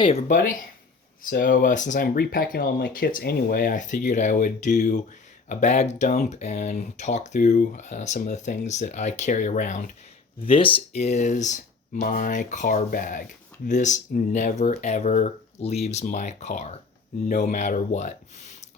Hey everybody. Since I'm repacking all my kits anyway, I figured I would do a bag dump and talk through some of the things that I carry around. This is my car bag. This never ever leaves my car, no matter what.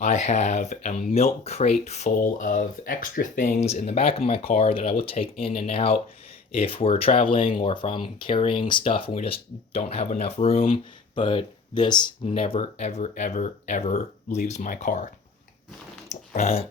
I have a milk crate full of extra things in the back of my car that I will take in and out if we're traveling or if I'm carrying stuff and we just don't have enough room. But this never, ever, ever, ever leaves my car. To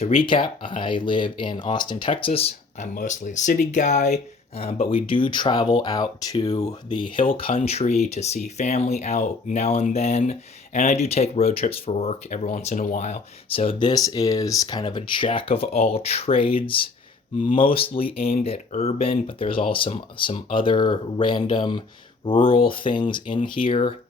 recap, I live in Austin, Texas. I'm mostly a city guy, but we do travel out to the hill country to see family out now and then. And I do take road trips for work every once in a while. So this is kind of a jack of all trades, mostly aimed at urban, but there's also some other random rural things in here.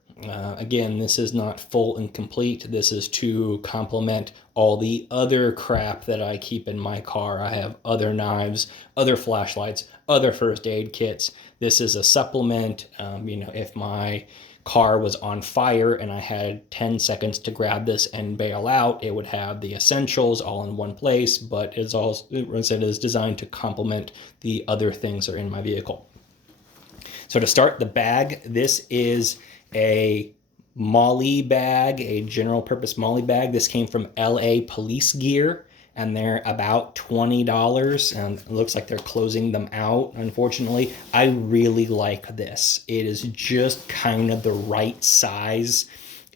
Again, this is not full and complete. This is to complement all the other crap that I keep in my car. I have other knives, other flashlights, other first aid kits. This is a supplement. If my car was on fire and I had 10 seconds to grab this and bail out, it would have the essentials all in one place, but it's also, as it is designed to complement the other things that are in my vehicle. So to start, the bag, this is a Molly bag, a general purpose Molly bag. This came from LA Police Gear, and they're about $20. And it looks like they're closing them out, unfortunately. I really like this. It is just kind of the right size.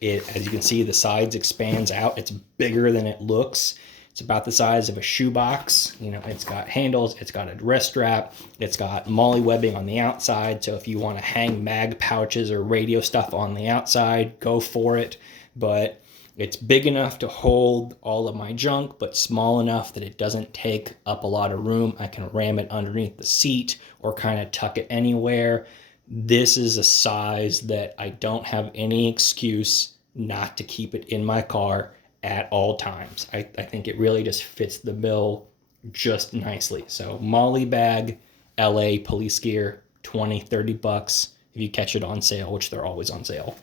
As you can see, the sides expands out. It's bigger than it looks. It's about the size of a shoebox. It's got handles, it's got a wrist strap, it's got molly webbing on the outside. So if you want to hang mag pouches or radio stuff on the outside, go for it. But it's big enough to hold all of my junk, but small enough that it doesn't take up a lot of room. I can ram it underneath the seat or kind of tuck it anywhere. This is a size that I don't have any excuse not to keep it in my car at all times. I think it really just fits the bill just nicely. So Molly bag, LA Police Gear, 20, 30 bucks if you catch it on sale, which they're always on sale.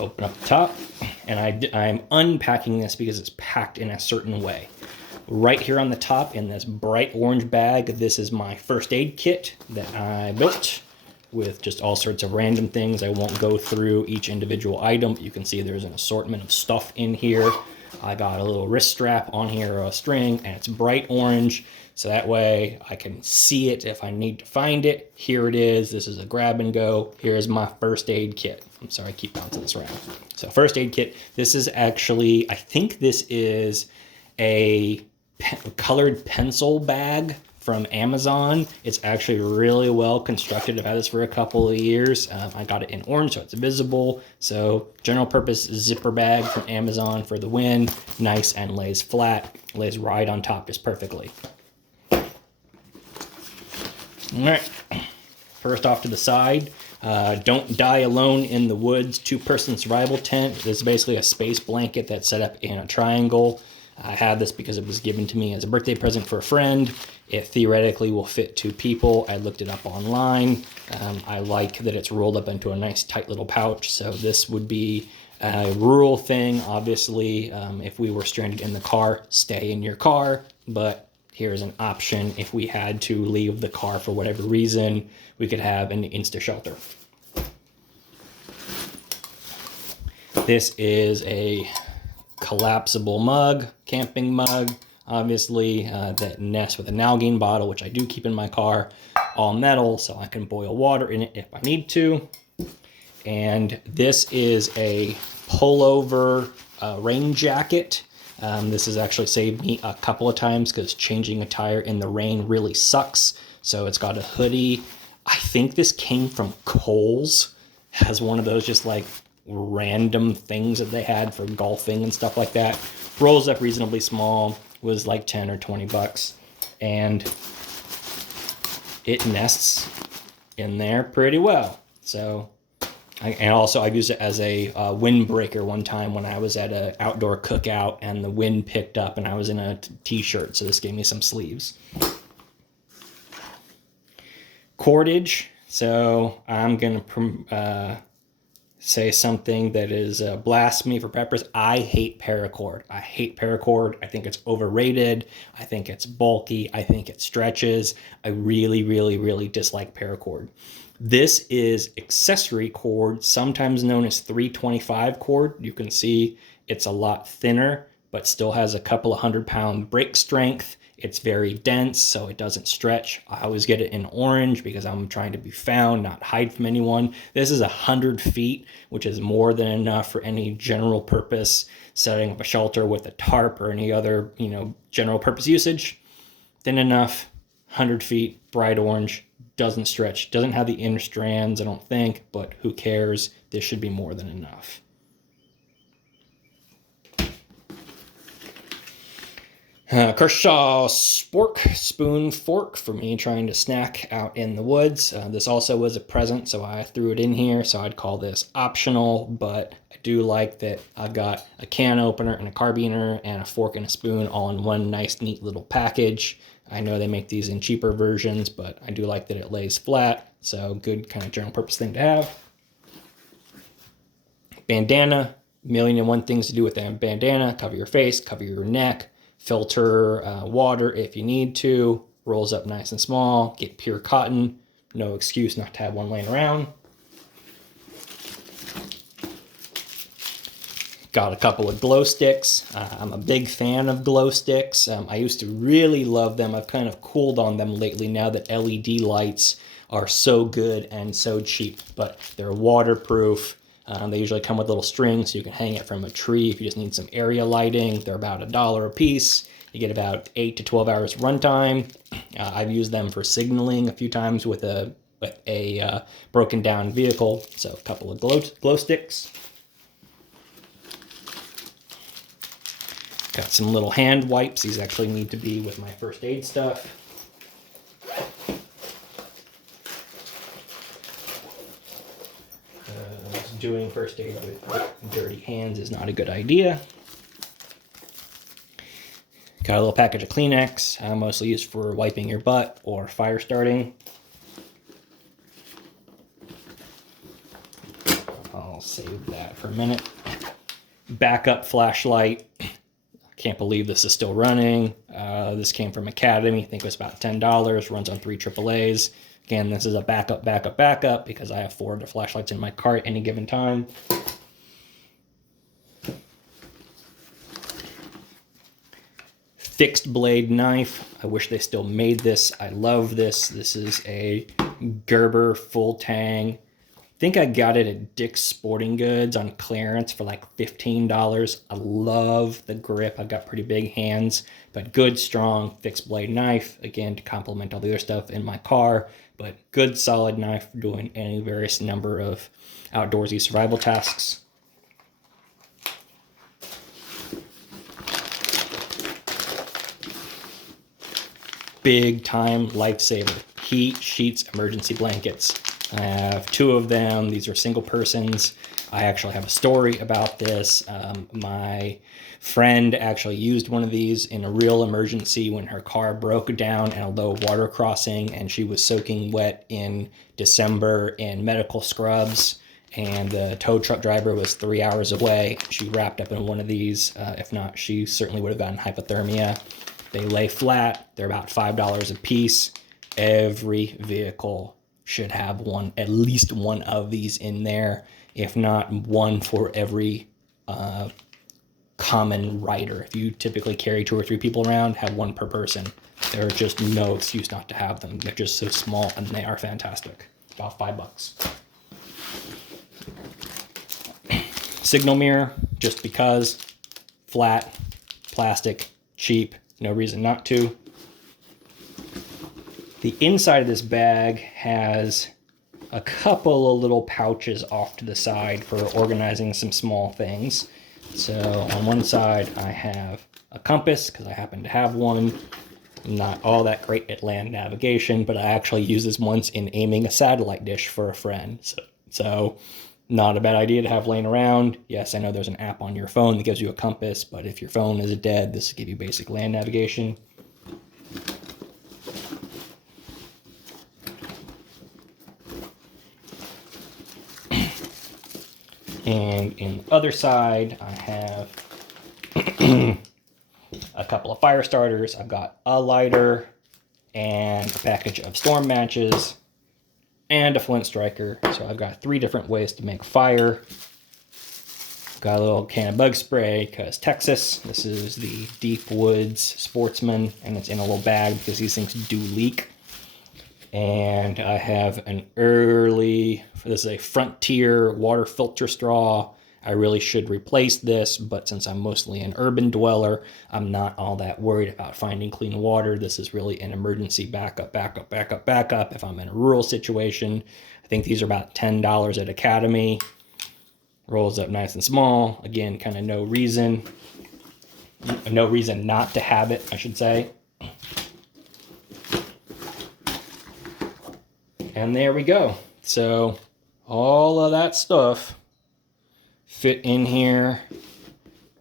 Open up the top, and I'm unpacking this because it's packed in a certain way. Right here on the top in this bright orange bag, this is my first aid kit that I built with just all sorts of random things. I won't go through each individual item, but you can see there's an assortment of stuff in here. I got a little wrist strap on here, or a string, and it's bright orange, so that way I can see it if I need to find it. Here it is. This is a grab and go. Here's my first aid kit. I'm sorry, I keep bouncing this around. So first aid kit. This is actually, I think this is a colored pencil bag from Amazon. It's actually really well constructed. I've had this for a couple of years. I got it in orange, so it's visible. So general purpose zipper bag from Amazon for the win. Nice and lays flat. Lays right on top just perfectly. All right. First off to the side. Don't die alone in the woods. 2-person survival tent. This is basically a space blanket that's set up in a triangle. I had this because it was given to me as a birthday present for a friend. It theoretically will fit 2 people. I looked it up online. I like that it's rolled up into a nice tight little pouch. So this would be a rural thing. Obviously, if we were stranded in the car, stay in your car. But here's an option. If we had to leave the car for whatever reason, we could have an Insta shelter. This is a collapsible mug, camping mug, obviously, that nests with a nalgene bottle, which I do keep in my car, all metal, so I can boil water in it if I need to. And this is a pullover rain jacket. This has actually saved me a couple of times because changing a tire in the rain really sucks. So it's got a hoodie. I think this came from Kohl's. Has one of those just like random things that they had for golfing and stuff like that. Rolls up reasonably small, was like 10 or 20 bucks, and it nests in there pretty well. So and also I've used it as a windbreaker one time when I was at an outdoor cookout and the wind picked up and I was in a t-shirt, so this gave me some sleeves. Cordage. So I'm going to say something that is blasphemy for peppers. I hate paracord. I hate paracord. I think it's overrated. I think it's bulky. I think it stretches. I really, really, really dislike paracord. This is accessory cord, sometimes known as 325 cord. You can see it's a lot thinner, but still has a couple of 100-pound break strength. It's very dense, so it doesn't stretch. I always get it in orange because I'm trying to be found, not hide from anyone. This is 100 feet, which is more than enough for any general purpose setting up a shelter with a tarp or any other, general purpose usage. Thin enough, 100 feet, bright orange, doesn't stretch, doesn't have the inner strands, I don't think, but who cares? This should be more than enough. Kershaw spork spoon fork for me trying to snack out in the woods. This also was a present, so I threw it in here, so I'd call this optional, but I do like that I've got a can opener and a carbiner and a fork and a spoon all in one nice neat little package. I know they make these in cheaper versions, but I do like that it lays flat, so good kind of general purpose thing to have. Bandana, 1,000,001 things to do with that bandana. Cover your face, cover your neck, filter water if you need to, rolls up nice and small, get pure cotton, no excuse not to have one laying around. Got a couple of glow sticks. I'm a big fan of glow sticks. I used to really love them. I've kind of cooled on them lately now that LED lights are so good and so cheap, but they're waterproof. They usually come with little strings so you can hang it from a tree if you just need some area lighting. They're about $1 a piece. You get about 8 to 12 hours runtime. I've used them for signaling a few times with a broken down vehicle. So a couple of glow sticks. Got some little hand wipes. These actually need to be with my first aid stuff. Doing first aid with dirty hands is not a good idea. Got a little package of Kleenex, mostly used for wiping your butt or fire starting. I'll save that for a minute. Backup flashlight. Can't believe this is still running. This came from Academy. I think it was about $10. Runs on 3 AAAs. Again, this is a backup because I have 4 of the flashlights in my car at any given time. Fixed blade knife. I wish they still made this. I love this. This is a Gerber full tang. I think I got it at Dick's Sporting Goods on clearance for like $15. I love the grip. I've got pretty big hands, but good, strong fixed blade knife. Again, to complement all the other stuff in my car, but good, solid knife for doing any various number of outdoorsy survival tasks. Big time lifesaver. Heat sheets, emergency blankets. I have 2 of them. These are single persons. I actually have a story about this. My friend actually used one of these in a real emergency when her car broke down in a low water crossing and she was soaking wet in December in medical scrubs, and the tow truck driver was 3 hours away. She wrapped up in one of these. If not, she certainly would have gotten hypothermia. They lay flat. They're about $5 a piece. Every vehicle should have one, at least one of these in there, if not one for every common rider. If you typically carry 2 or 3 people around, have one per person. There's just no excuse not to have them. They're just so small and they are fantastic. About $5. Signal mirror, just because. Flat, plastic, cheap, no reason not to. The inside of this bag has a couple of little pouches off to the side for organizing some small things. So on one side I have a compass because I happen to have one. Not all that great at land navigation, but I actually used this once in aiming a satellite dish for a friend. So not a bad idea to have laying around. Yes, I know there's an app on your phone that gives you a compass, but if your phone is dead, this will give you basic land navigation. And in the other side, I have a couple of fire starters. I've got a lighter and a package of storm matches and a flint striker. So I've got 3 different ways to make fire. Got a little can of bug spray because Texas. This is the Deep Woods Sportsman, and it's in a little bag because these things do leak. And I have an this is a Frontier water filter straw. I really should replace this, but since I'm mostly an urban dweller, I'm not all that worried about finding clean water. This is really an emergency backup if I'm in a rural situation. I think these are about $10 at Academy. Rolls up nice and small. Again, kind of no reason not to have it, I should say. And there we go. So all of that stuff fit in here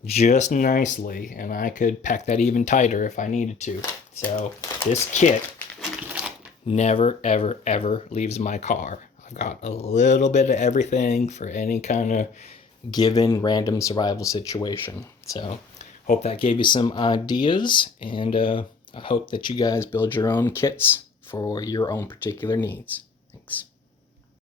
just nicely, and I could pack that even tighter if I needed to. So this kit never, ever, ever leaves my car. I've got a little bit of everything for any kind of given random survival situation. So hope that gave you some ideas, and I hope that you guys build your own kits for your own particular needs.